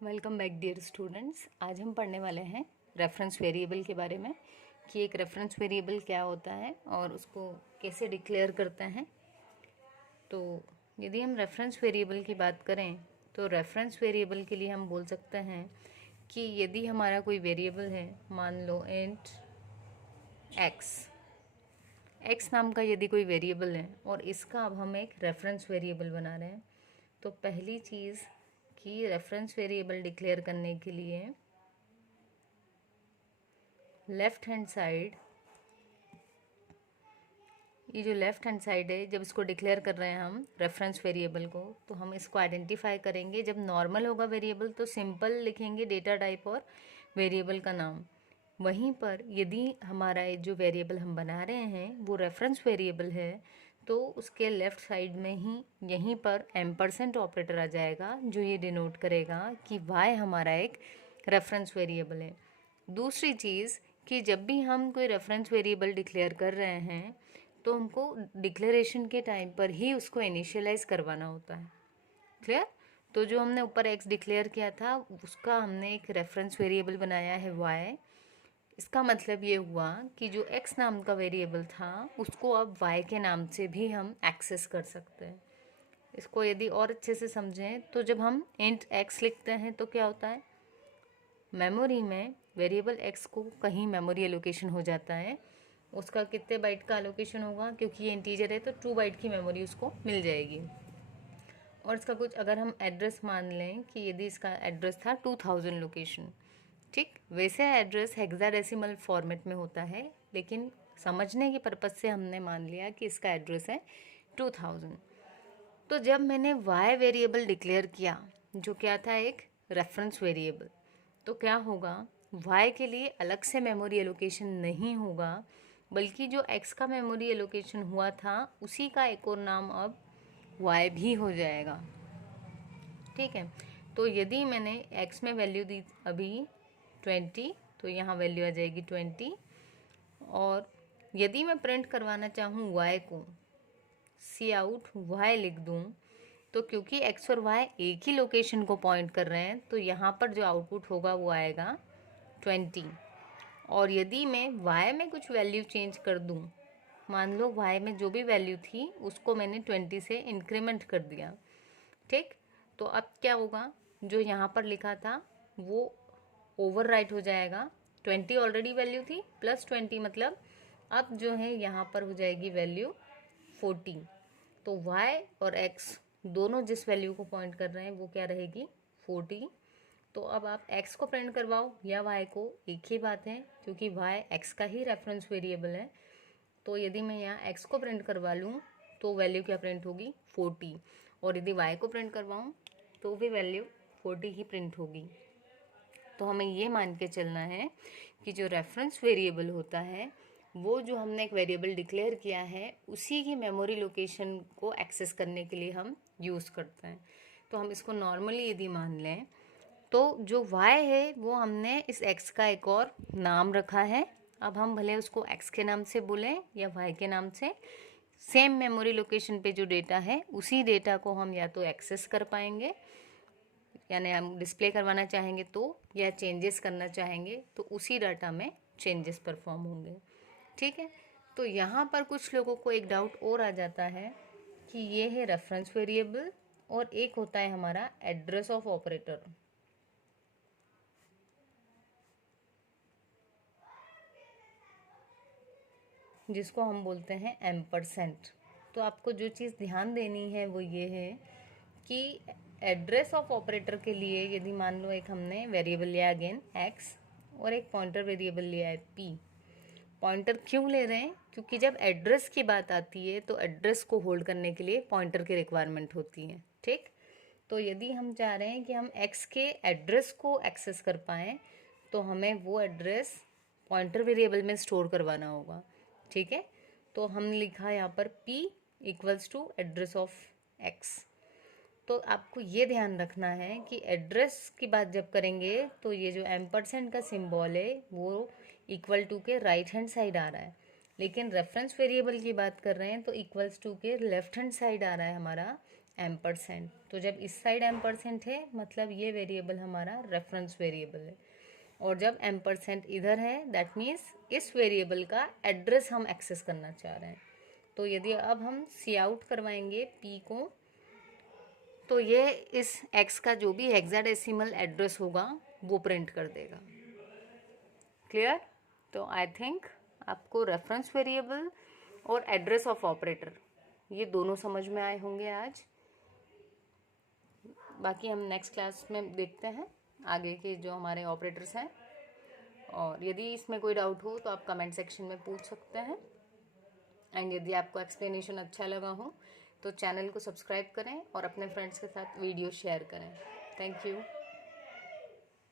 Welcome back dear students. आज हम पढ़ने वाले हैं रेफरेंस वेरिएबल के बारे में कि एक रेफरेंस वेरिएबल क्या होता है और उसको कैसे डिक्लेयर करते हैं। तो यदि हम रेफरेंस वेरिएबल की बात करें तो रेफरेंस वेरिएबल के लिए हम बोल सकते हैं कि यदि हमारा कोई वेरिएबल है, मान लो इंट एक्स नाम का यदि कोई वेरिएबल है और इसका अब हम एक रेफरेंस वेरिएबल बना रहे हैं, तो पहली चीज़ कि रेफरेंस वेरिएबल डिक्लेयर करने के लिए लेफ्ट हैंड साइड, ये जो लेफ्ट हैंड साइड है, जब इसको डिक्लेयर कर रहे हैं हम रेफरेंस वेरिएबल को, तो हम इसको आइडेंटिफाई करेंगे। जब नॉर्मल होगा वेरिएबल तो सिंपल लिखेंगे डेटा टाइप और वेरिएबल का नाम। वहीं पर यदि हमारा जो वेरिएबल हम बना रहे हैं वो रेफरेंस वेरिएबल है तो उसके लेफ़्ट साइड में ही यहीं पर एम्परसेंट ऑपरेटर आ जाएगा जो ये डिनोट करेगा कि वाई हमारा एक रेफरेंस वेरिएबल है। दूसरी चीज़ कि जब भी हम कोई रेफरेंस वेरिएबल डिक्लेयर कर रहे हैं तो हमको डिक्लेरेशन के टाइम पर ही उसको इनिशियलाइज करवाना होता है। क्लियर? तो जो हमने ऊपर एक्स डिक्लेयर किया था उसका हमने एक रेफरेंस वेरिएबल बनाया है वाई। इसका मतलब ये हुआ कि जो x नाम का वेरिएबल था उसको अब y के नाम से भी हम एक्सेस कर सकते हैं। इसको यदि और अच्छे से समझें तो जब हम इंट x लिखते हैं तो क्या होता है, मेमोरी में वेरिएबल x को कहीं मेमोरी एलोकेशन हो जाता है। उसका कितने बाइट का एलोकेशन होगा, क्योंकि ये इंटीजर है तो 2 बाइट की मेमोरी उसको मिल जाएगी। और इसका कुछ अगर हम एड्रेस मान लें कि यदि इसका एड्रेस था 2000 लोकेशन, ठीक, वैसे एड्रेस हेक्साडेसिमल फॉर्मेट में होता है, लेकिन समझने के पर्पज़ से हमने मान लिया कि इसका एड्रेस है 2000। तो जब मैंने y वेरिएबल डिक्लेयर किया जो क्या था, एक रेफरेंस वेरिएबल, तो क्या होगा, y के लिए अलग से मेमोरी एलोकेशन नहीं होगा, बल्कि जो x का मेमोरी एलोकेशन हुआ था उसी का एक और नाम अब y भी हो जाएगा। ठीक है, तो यदि मैंने x में वैल्यू दी अभी 20 तो यहाँ वैल्यू आ जाएगी 20। और यदि मैं प्रिंट करवाना चाहूँ y को, सी आउट y लिख दूँ, तो क्योंकि x और y एक ही लोकेशन को पॉइंट कर रहे हैं तो यहाँ पर जो आउटपुट होगा वो आएगा 20। और यदि मैं y में कुछ वैल्यू चेंज कर दूँ, मान लो y में जो भी वैल्यू थी उसको मैंने 20 से इंक्रीमेंट कर दिया, ठीक, तो अब क्या होगा, जो यहाँ पर लिखा था वो ओवर राइट हो जाएगा। 20 ऑलरेडी वैल्यू थी प्लस 20 मतलब अब जो है यहाँ पर हो जाएगी वैल्यू 40। तो y और x दोनों जिस वैल्यू को पॉइंट कर रहे हैं वो क्या रहेगी, 40। तो अब आप x को प्रिंट करवाओ या y को, एक ही बात है, क्योंकि y x का ही रेफरेंस वेरिएबल है। तो यदि मैं यहाँ x को प्रिंट करवा लूँ तो वैल्यू क्या प्रिंट होगी, 40। और यदि y को प्रिंट करवाऊँ तो भी वैल्यू 40 ही प्रिंट होगी। तो हमें ये मान के चलना है कि जो रेफरेंस वेरिएबल होता है वो जो हमने एक वेरिएबल डिक्लेयर किया है उसी की मेमोरी लोकेशन को एक्सेस करने के लिए हम यूज़ करते हैं। तो हम इसको नॉर्मली यदि मान लें तो जो y है वो हमने इस x का एक और नाम रखा है। अब हम भले उसको x के नाम से बोलें या y के नाम से, सेम मेमोरी लोकेशन पे जो डेटा है उसी डेटा को हम या तो एक्सेस कर पाएंगे, यानी हम डिस्प्ले करवाना चाहेंगे तो, या चेंजेस करना चाहेंगे तो उसी डाटा में चेंजेस परफॉर्म होंगे। ठीक है, तो यहाँ पर कुछ लोगों को एक डाउट और आ जाता है कि ये है रेफरेंस वेरिएबल और एक होता है हमारा एड्रेस ऑफ ऑपरेटर, जिसको हम बोलते हैं एम्परसेंट। तो आपको जो चीज़ ध्यान देनी है वो ये है कि एड्रेस ऑफ ऑपरेटर के लिए यदि मान लो एक हमने वेरिएबल लिया अगेन x और एक पॉइंटर वेरिएबल लिया है p। पॉइंटर क्यों ले रहे हैं, क्योंकि जब एड्रेस की बात आती है तो एड्रेस को होल्ड करने के लिए पॉइंटर की रिक्वायरमेंट होती है। ठीक, तो यदि हम चाह रहे हैं कि हम x के एड्रेस को एक्सेस कर पाएँ तो हमें वो एड्रेस पॉइंटर वेरिएबल में स्टोर करवाना होगा। ठीक है, तो हम लिखा यहाँ पर p equals to address of x। तो आपको ये ध्यान रखना है कि एड्रेस की बात जब करेंगे तो ये जो एम्परसेंट का सिंबल है वो इक्वल टू के राइट हैंड साइड आ रहा है, लेकिन रेफरेंस वेरिएबल की बात कर रहे हैं तो इक्वल्स टू के लेफ्ट हैंड साइड आ रहा है हमारा, एम्परसेंड। तो जब इस साइड एम्परसेंड है मतलब ये वेरिएबल हमारा रेफरेंस वेरिएबल है, और जब एम्परसेंड इधर है दैट मीन्स इस वेरिएबल का एड्रेस हम एक्सेस करना चाह रहे हैं। तो यदि अब हम सी आउट करवाएंगे पी को, तो ये इस एक्स का जो भी हेक्साडेसिमल एड्रेस होगा वो प्रिंट कर देगा। क्लियर? तो आई थिंक आपको रेफरेंस वेरिएबल और एड्रेस ऑफ ऑपरेटर ये दोनों समझ में आए होंगे आज। बाकी हम नेक्स्ट क्लास में देखते हैं आगे के जो हमारे ऑपरेटर्स हैं, और यदि इसमें कोई डाउट हो तो आप कमेंट सेक्शन में पूछ सकते हैं। एंड यदि आपको एक्सप्लेनेशन अच्छा लगा हो तो चैनल को सब्सक्राइब करें और अपने फ्रेंड्स के साथ वीडियो शेयर करें। Thank you.